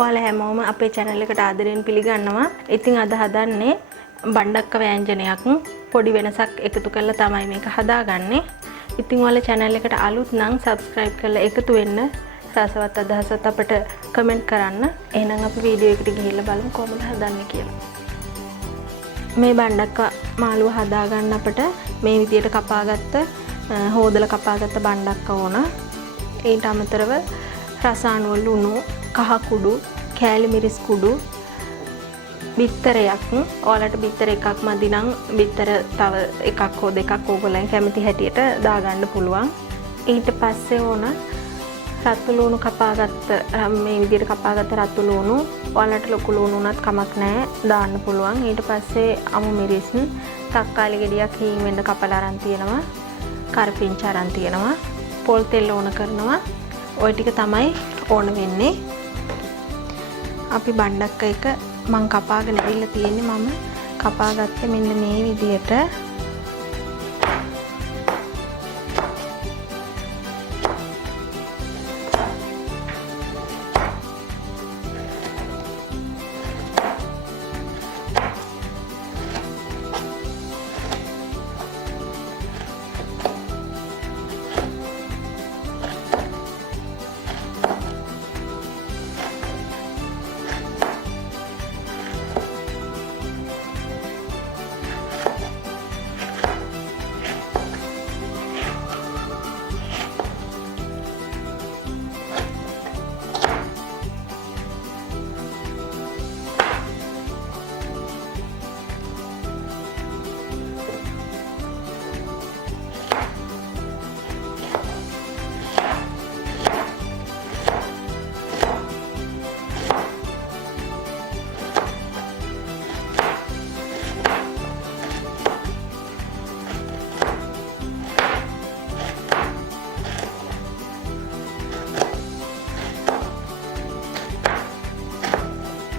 ඔයාලා හැමෝම අපේ channel එකට ආදරෙන් පිළිගන්නවා. ඉතින් අද හදන්නේ බණ්ඩක්ක ව්‍යංජනයක්. පොඩි වෙනසක් එකතු කරලා තමයි මේක හදාගන්නේ. ඉතින් ඔයාලා channel එකට අලුත් නම් subscribe කරලා එකතු වෙන්න. රසවත් අදහසත් අපට comment කරන්න. එහෙනම් අපි වීඩියෝ එකට ගිහිල්ලා බලමු කොහොමද හදන්නේ කියලා. මේ බණ්ඩක්ක මාළුව හදාගන්න අපට මේ විදියට කපාගත්ත හොදලා කපාගත්ත බණ්ඩක්ක ඕන. ඊට අමතරව රසායන ලුණු, කහ කුඩු, කෑලි මිරිස් කුඩු, බිත්තරයක්. ඔයාලට බිත්තර එකක් මදි නම් බිත්තර තව එකක් හෝ දෙකක් ඕගොල්ලන් කැමති හැටියට දාගන්න පුළුවන්. ඊට පස්සේ ඕන රතු ලුණු කපාගත්ත මේ විදිහට කපාගත්ත රතු ලුණු. ඔයාලට ලොකු ලුණු උනත් කමක් නැහැ දාන්න පුළුවන්. ඊට පස්සේ අමු මිරිස්, තක්කාලි ගෙඩියක් හීන් වෙන්න කපලා අරන් තියෙනවා. කරපිංච අරන් තියෙනවා. පොල් තෙල් ඕන කරනවා. ওই ටික තමයි ඕන වෙන්නේ. අපි බණ්ඩක්ක එක මම කපාගෙන ඇවිල්ලා තියෙන්නේ. මම කපාගත්තේ මෙන්න මේ විදියට.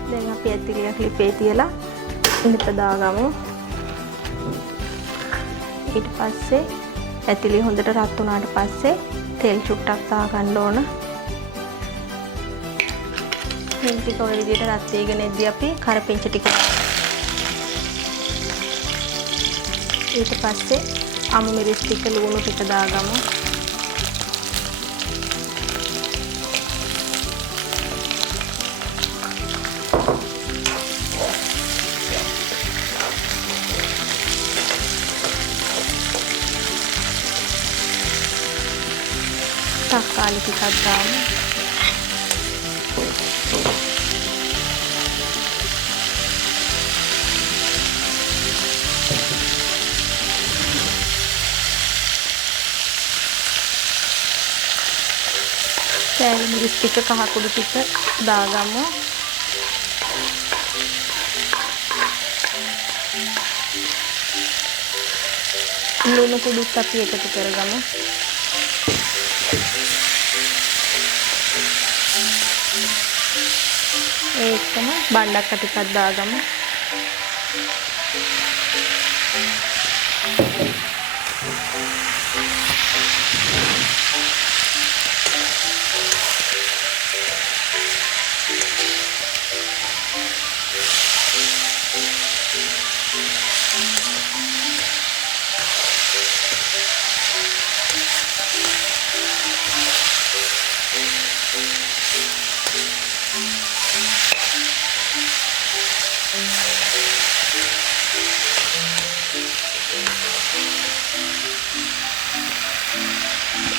දැන් අපි ඇතිලියක් ලිපේ තියලා ලිප දාගමු. ඊට පස්සේ ඇතිලිය හොඳට රත් වුණාට පස්සේ තෙල් චුට්ටක් දාගන්න ඕන. තෙල් ටික ඔය විදිහට රත් වෙගෙන ඉද්දී අපි කරපිංච ටික ඊට පස්සේ අමු මිරිස් ටික ලුණු ටික දාගමු. තක්කාලි ටිකක් දාමු. කෑලි මිරිස් ටික කහ කුඩු ටික දාගමු. ලුණු කුඩුත් අපි එකතු කරගමු. ඒකම බණ්ඩක්ක ටිකක් දාගමු.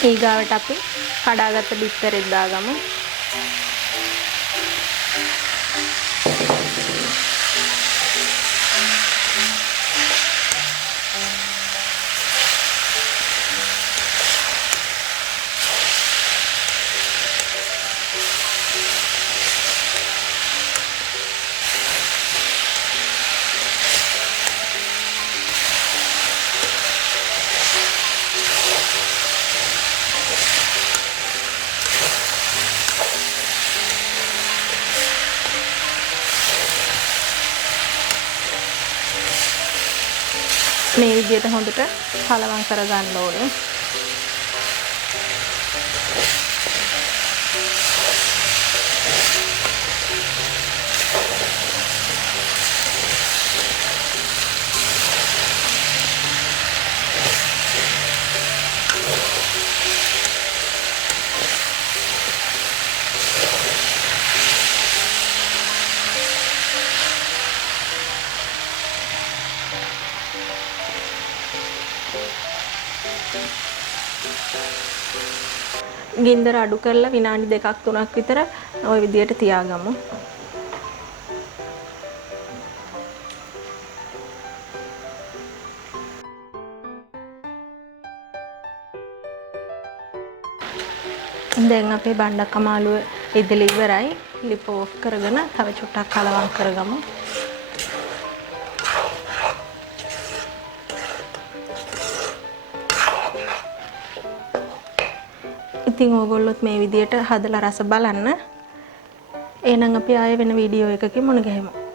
ඊගාවට අපි කඩාගත්ත බිත්තරෙත් දාගමු. මේ විදිහට හොඳට කලවම් කරගන්න ඕනේ. ගින්දර අඩු කරලා විනාඩි 2ක් 3ක් විතර ওই විදියට තියාගමු. දැන් අපේ බණ්ඩක්ක මාළුව ඉදලා ඉවරයි. ලිප ඕෆ් කරගෙන තව චුට්ටක් කලවම් කරගමු. ඉතින් ඕගොල්ලොත් මේ විදියට හදලා රස බලන්න. එහෙනම් අපි ආයෙ වෙන වීඩියෝ එකකින් මුණ ගැහෙමු.